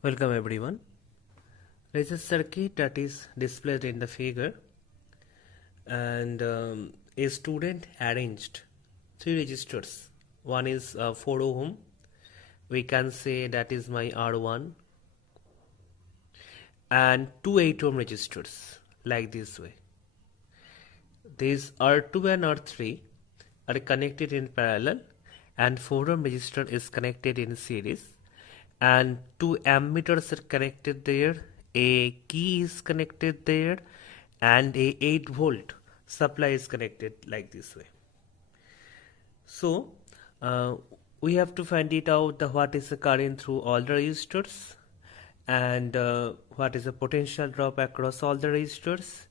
Welcome everyone. There is a circuit that is displayed in the figure, and a student arranged three resistors. One is 4 ohm. We can say that is my R1, and two 8 ohm resistors like this way. These R2 and R3 are connected in parallel, and 4 ohm resistor is connected in series, and two ammeters are connected there, a key is connected there, and a 8 volt supply is connected like this way. So we have to find it out what is the current through all the resistors, and what is the potential drop across all the resistors,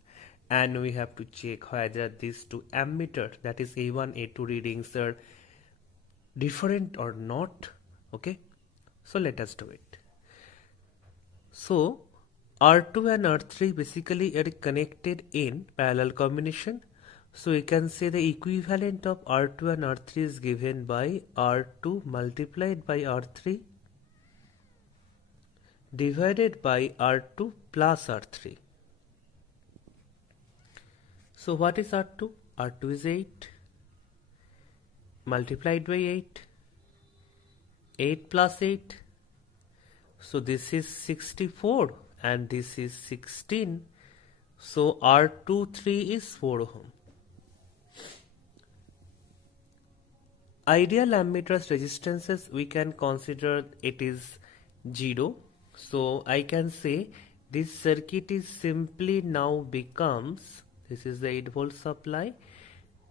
and we have to check whether these two ammeter, that is A1 A2 readings, are different or not. Okay, so let us do it. So R2 and R3 basically are connected in parallel combination. So we can say the equivalent of R2 and R3 is given by R2 multiplied by R3 divided by R2 plus R3. So what is R2? R2 is 8 multiplied by 8, 8 plus 8. So this is 64 and this is 16. So R23 is 4 ohm. Ideal ammeter's resistances, we can consider it is 0. So I can say this circuit is simply now becomes, this is the 8 volt supply,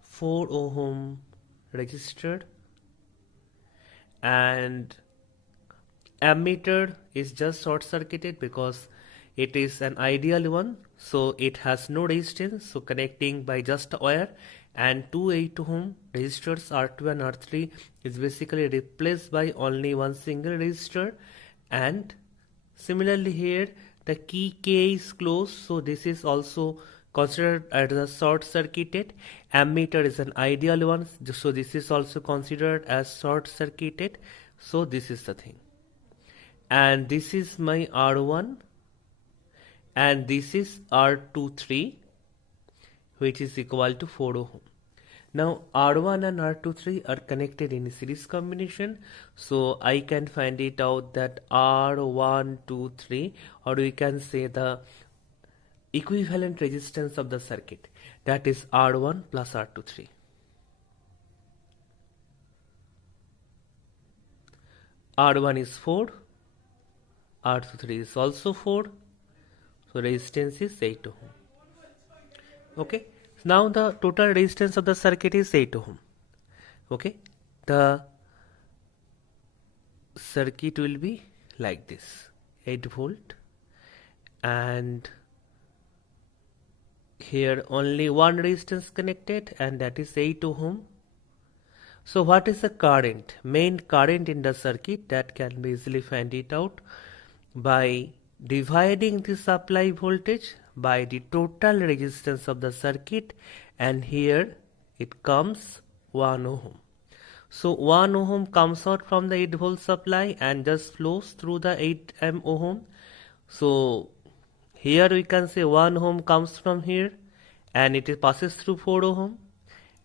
4 ohm resistor, and ammeter is just short circuited because it is an ideal one, so it has no resistance, so connecting by just a wire, and two 8 ohm resistors R2 and R3 is basically replaced by only one single resistor. And similarly here the key K is closed, so this is also considered as a short circuited. Ammeter is an ideal one, so this is also considered as short circuited. So this is the thing, and this is my R1 and this is R23, which is equal to 4 ohm. Now R1 and R23 are connected in a series combination, so I can find it out that R123, or we can say the equivalent resistance of the circuit, that is R1 plus R23. R1 is 4, R23 is also 4, so resistance is 8 ohm. Okay, now the total resistance of the circuit is 8 ohm. Okay, the circuit will be like this, 8 volt, and here only one resistance connected, and that is 8 ohm. So what is the current, main current in the circuit? That can be easily find it out by dividing the supply voltage by the total resistance of the circuit, and here it comes 1 ohm. So 1 ohm comes out from the 8 volt supply and just flows through the 8 ohm. So here we can say 1 ohm comes from here, and it passes through 4 ohm,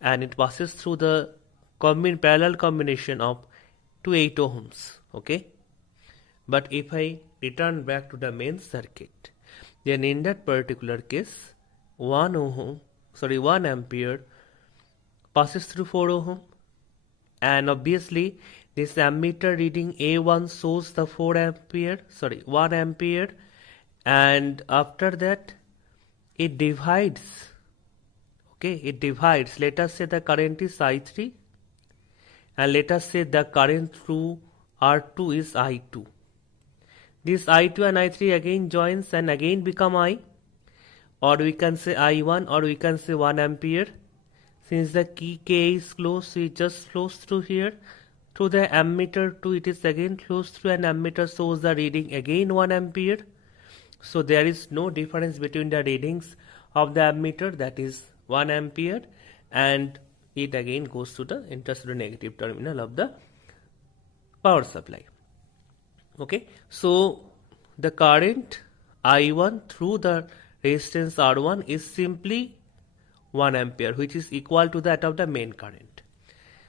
and it passes through the parallel combination of 2 8 ohms. Okay, but if I return back to the main circuit, then in that particular case 1 ampere passes through 4 ohm, and obviously this ammeter reading A1 shows the 1 ampere, and after that it divides. Okay, it divides. Let us say the current is I3, and let us say the current through R2 is I2. This I2 and I3 again joins and again become I, or we can say I1, or we can say 1 ampere. Since the key K is closed, so it just flows through here. Through the ammeter 2, it is again flows through, and ammeter shows the reading again 1 ampere. So there is no difference between the readings of the ammeter, that is 1 ampere, and it again goes to the enters to the negative terminal of the power supply. Okay, so the current I1 through the resistance R1 is simply 1 ampere, which is equal to that of the main current.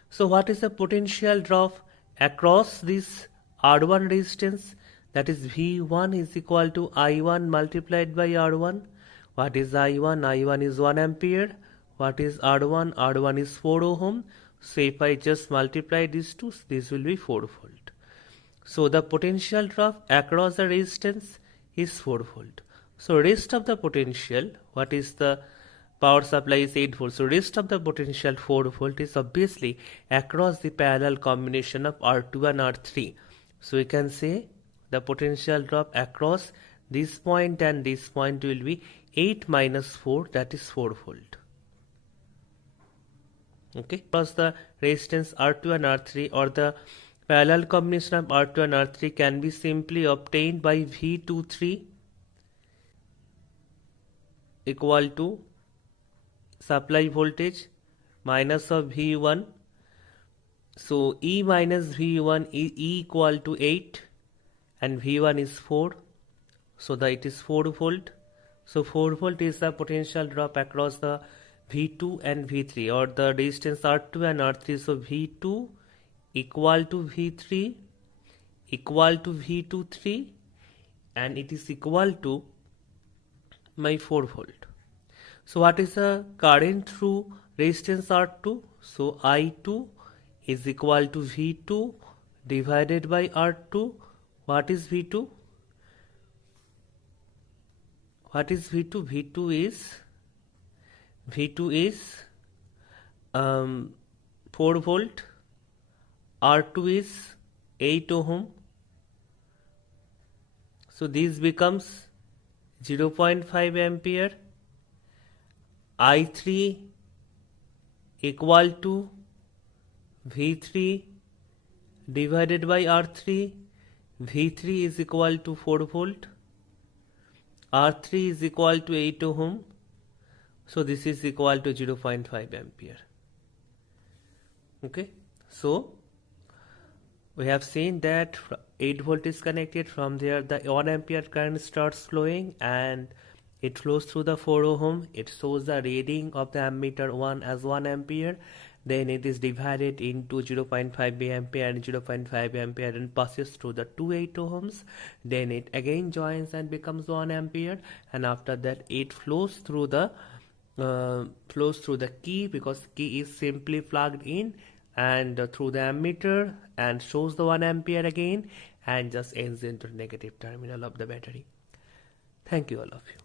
So what is the potential drop across this R1 resistance? That is V1 is equal to I1 multiplied by R1. What is I1? I1 is 1 ampere. What is R1? R1 is 4 ohm. So if I just multiply these two, this will be 4 volt. So the potential drop across the resistance is 4 volt. So rest of the potential, what is the power supply is 8 volt. So rest of the potential 4 volt is obviously across the parallel combination of R2 and R3. So we can say the potential drop across this point and this point will be 8 minus 4, that is 4 volt. Okay, across the resistance R2 and R3, or the parallel combination of R2 and R3 can be simply obtained by V23 equal to supply voltage minus of V1. So E minus V1 is E equal to 8 and V1 is 4. So that it is 4 volt. So 4 volt is the potential drop across the V2 and V3, or the resistance R2 and R3. So V2 equal to V3 equal to V23, and it is equal to my 4 volt. So what is the current through resistance R2? So I2 is equal to V2 divided by R2. What is V2? What is V2? V2 is 4 volt. R2 is 8 ohm. So this becomes 0.5 ampere. I3 equal to V3 divided by R3. V3 is equal to 4 volt. R3 is equal to 8 ohm. So this is equal to 0.5 ampere. Okay. So we have seen that 8 volt is connected. From there the 1 ampere current starts flowing and it flows through the 4 ohm. It shows the reading of the ammeter 1 as 1 ampere. Then it is divided into 0.5 ampere and 0.5 ampere and passes through the 2 8 ohms. Then it again joins and becomes 1 ampere, and after that it flows through the key, because key is simply plugged in, and through the ammeter, and shows the 1 ampere again, and just ends into the negative terminal of the battery. Thank you all of you.